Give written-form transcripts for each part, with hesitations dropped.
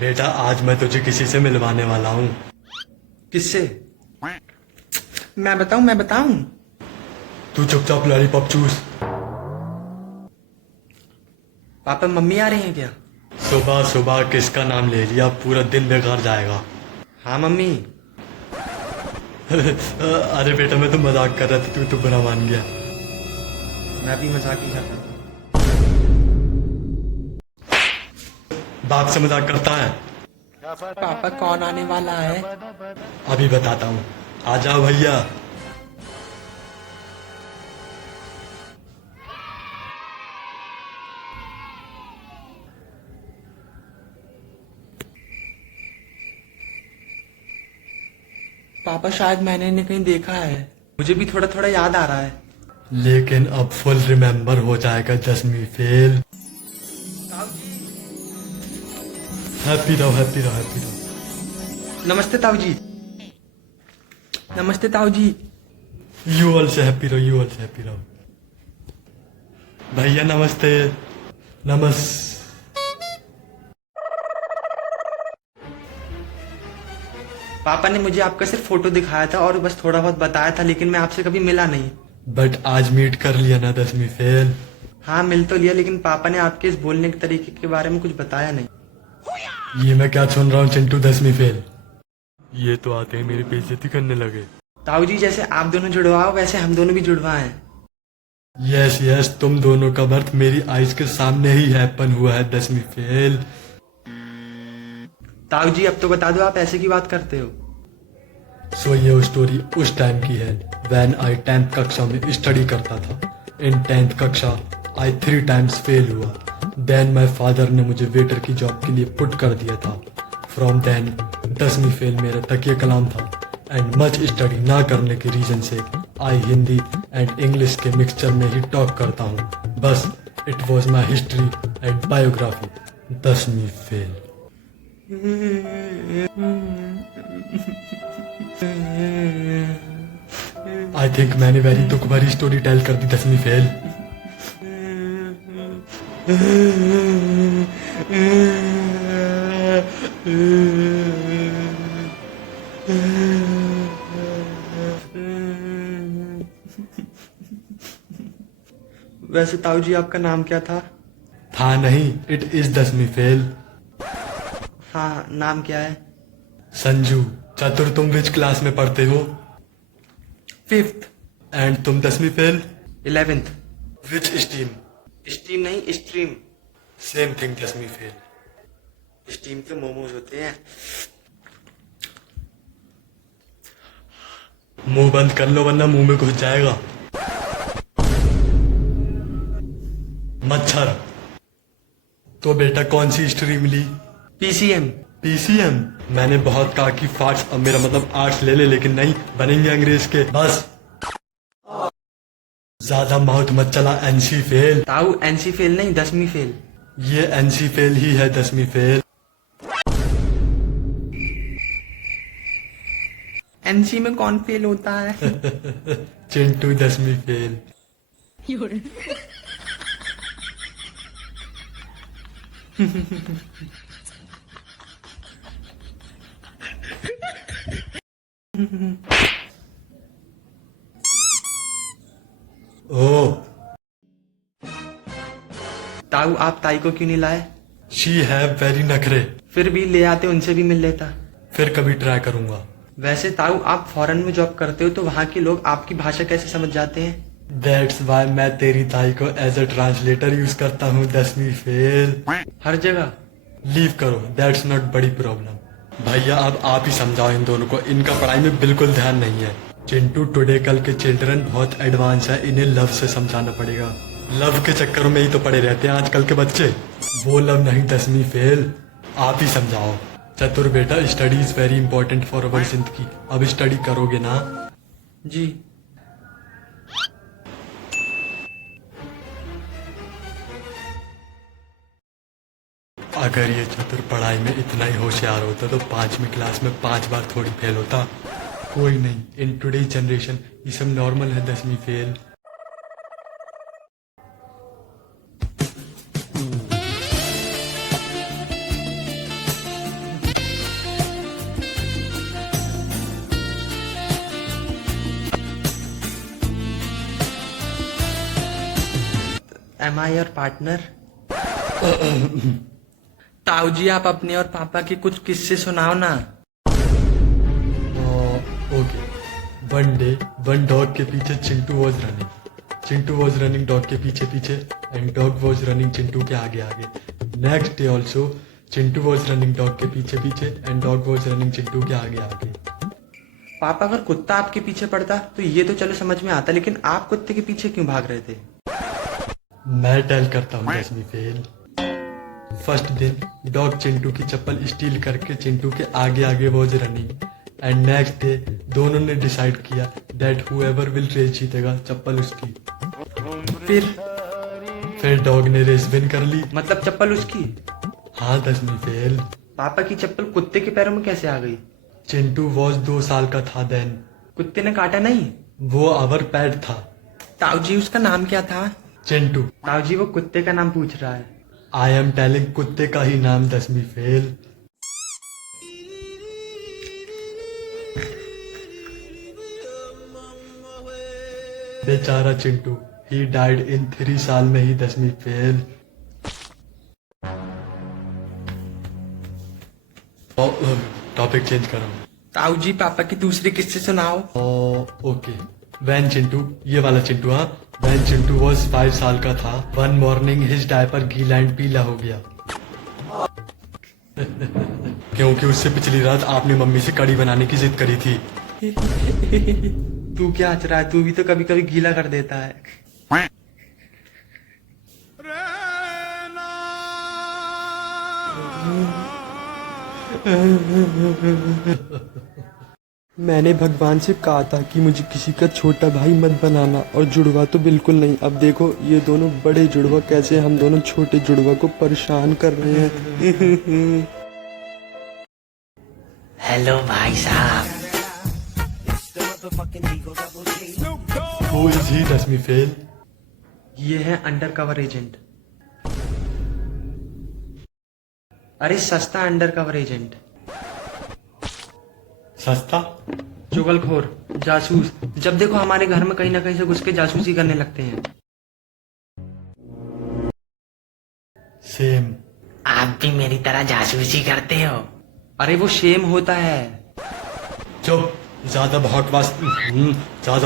बेटा आज मैं तुझे किसी से मिलवाने वाला हूँ। किससे? मैं बताऊं। तू चुपचाप लॉलीपॉप चूस। पापा मम्मी आ रही हैं क्या? सुबह सुबह किसका नाम ले लिया, पूरा दिन बेकार जाएगा। हाँ मम्मी। अरे बेटा मैं तो मजाक कर रहा था, तू तो बुरा मान गया। मैं भी मजाक ही कर रहा था। बाप से मजाक करता है। पापा कौन आने वाला है? अभी बताता हूँ, आ जाओ भैया। पापा शायद मैंने इन्हें कहीं देखा है। मुझे भी थोड़ा थोड़ा याद आ रहा है। लेकिन अब फुल रिमेम्बर हो जाएगा 10वीं फेल। हैप्पी रहो हैप्पी रहो हैप्पी रहो। नमस्ते ताऊ जी। नमस्ते ताऊ जी। यू ऑल से हैप्पी रहो, यू ऑल से हैप्पी रहो। भैया नमस्ते। पापा ने मुझे आपका सिर्फ फोटो दिखाया था और बस थोड़ा बहुत बताया था, लेकिन मैं आपसे कभी मिला नहीं। बट आज मीट कर लिया ना 10वीं फेल। हाँ मिल तो लिया, लेकिन पापा ने आपके इस बोलने के तरीके के बारे में कुछ बताया नहीं। ये मैं क्या सुन रहा हूँ चिंटू 10वीं फेल। ये तो आते ही मेरी बेइज्जती करने लगे। ताऊ जी जैसे आप दोनों जुड़वाओ वैसे हम दोनों भी जुड़वाए हैं। यस यस, तुम दोनों का बर्थ मेरी आइज के सामने ही हैपन हुआ है 10वीं फेल। ताऊ जी अब तो बता दो, आप ऐसे की बात करते हो। सो ये स्टोरी उस टाइम की है व्हेन आई 10th कक्षा में स्टडी करता था। इन 10th कक्षा आई 3 टाइम्स फेल हुआ। देन माय फादर ने मुझे वेटर की जॉब के लिए पुट कर दिया था। फ्रॉम देन 10वीं फेल मेरा तकिया कलाम था। एंड मच स्टडी ना करने के रीजन से आई हिंदी एंड इंग्लिश के मिक्सचर में ही टॉक करता हूँ। बस it was my history and biography 10वीं फेल। आई थिंक मैंने वेरी दुख भरी स्टोरी टेल कर दी 10वीं फेल। वैसे ताऊ जी आपका नाम क्या था? था नहीं, इट इज 10वीं फेल। हाँ नाम क्या है? संजू। चतुर, तुम विच क्लास में पढ़ते हो? 5th। एंड तुम 10वीं फेल? 11th। विच स्ट्रीम? स्टीम नहीं स्ट्रीम। सेम थिंग 10वीं फेल। स्टीम पे मोमोज होते हैं। मुंह बंद कर लो वरना मुंह में घुस जाएगा मच्छर। तो बेटा कौन सी स्ट्रीम ली? PCM। पीसीएम। मैंने बहुत कहा कि फार्ट्स, अब मेरा मतलब आर्ट्स ले ले, लेकिन नहीं, बनेंगे अंग्रेज के। बस ज्यादा माउथ मत चला। NC fail. ताऊ NC फेल नहीं 10वीं फेल। ये एनसी फेल ही है 10वीं फेल। NC में कौन फेल होता है? चिंटू 10वीं फेल। ओह, ताऊ आप ताई को क्यों नहीं लाए? शी हैव वेरी नखरे। फिर भी ले आते, उनसे भी मिल लेता। फिर कभी ट्राई करूंगा। वैसे ताऊ आप फॉरेन में जॉब करते हो तो वहाँ के लोग आपकी भाषा कैसे समझ जाते हैं? दैट्स वाई मैं तेरी ताई को एज अ ट्रांसलेटर यूज करता हूँ 10वीं फेल। हर जगह। लीव करो, दैट्स नॉट बड़ी प्रॉब्लम। भैया अब आप ही समझाओ इन दोनों को, इनका पढ़ाई में बिल्कुल ध्यान नहीं है। चिंटू टुडे कल के चिल्ड्रन बहुत एडवांस है, इन्हें लव से समझाना पड़ेगा। लव के चक्करों में ही तो पड़े रहते हैं आजकल के बच्चे। वो लव नहीं 10वीं फेल, आप ही समझाओ। चतुर बेटा, study is very important for our जिंदगी। अब स्टडी करोगे ना? जी। अगर ये चतुर पढ़ाई में इतना ही होशियार होता तो 5वीं क्लास में 5 बार थोड़ी फेल होता। कोई नहीं, इन टुडे जनरेशन ये सब नॉर्मल है 10वीं fail. Am I your partner? ताऊ जी आप अपने और पापा के कुछ किस्से सुनाओ ना। Okay. One day one dog के पीछे Chintu was running. Chintu was running dog के पीछे पीछे and dog was running Chintu के आगे आगे। Next day also Chintu was running dog के पीछे पीछे and dog was running Chintu के आगे आगे। पापा अगर कुत्ता आपके पीछे पड़ता तो ये तो चलो समझ में आता, लेकिन आप कुत्ते के पीछे क्यों भाग रहे थे? मैं टेल करता हूँ दसवीं फेल। फर्स्ट दिन डॉग चिंटू की चप्पल स्टील करके चिंटू के आगे आगे was running and next day दोनों ने डिसाइड किया दैट हुएवर विल रेस जीतेगा, चप्पल उसकी। फिर डॉग ने रेस विन कर ली। मतलब चप्पल उसकी? हाँ दसवीं फेल। पापा की चप्पल कुत्ते के पैरों में कैसे आ गई? चिंटू वॉज 2 साल का था देन। कुत्ते ने काटा नहीं? वो आवर पैट था। ताऊ जी उसका नाम क्या था? चिंटू। ताऊ जी वो कुत्ते का नाम पूछ रहा है। आई एम टेलिंग कुत्ते का ही नाम दसवीं फेल। बेचारा चिंटू, ही डाइड इन 3 साल में ही दसवीं फेल। टॉपिक चेंज करो। ताऊ जी पापा की दूसरी किस्से सुनाओ। ओके। वैन चिंटू, ये वाला चिंटू, हाँ। वैन चिंटू वॉज 5 साल का था, वन मॉर्निंग हिज डायपर गीला एंड पीला हो गया। क्योंकि उससे पिछली रात आपने मम्मी से कड़ी बनाने की जिद करी थी। तू क्या हंस रहा है? तू भी तो कभी कभी गीला कर देता है। मैंने भगवान से कहा था कि मुझे किसी का छोटा भाई मत बनाना, और जुड़वा तो बिल्कुल नहीं। अब देखो ये दोनों बड़े जुड़वा कैसे हम दोनों छोटे जुड़वा को परेशान कर रहे हैं। हेलो भाई साहब। Who is he दसवीं फेल? ये है अंडर कवर एजेंट। अरे सस्ता अंडर कवर एजेंट। सस्ता? चुगलखोर, जासूस, जब देखो हमारे घर में कहीं ना कहीं से घुस के जासूसी करने लगते हैं। सेम। आप भी मेरी तरह जासूसी करते हो? अरे वो शेम होता है। चुप, ज्यादा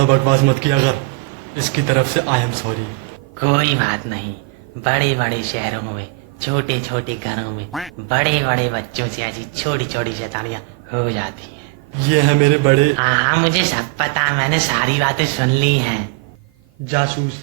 बकवास मत किया कर। इसकी तरफ से आई एम सॉरी। कोई बात नहीं। बड़े बड़े शहरों में छोटे छोटे घरों में बड़े बड़े बच्चों से ऐसी छोटी छोटी शैतानियां हो जाती हैं। ये है मेरे बड़े। हाँ मुझे सब पता, मैंने सारी बातें सुन ली हैं। जासूस।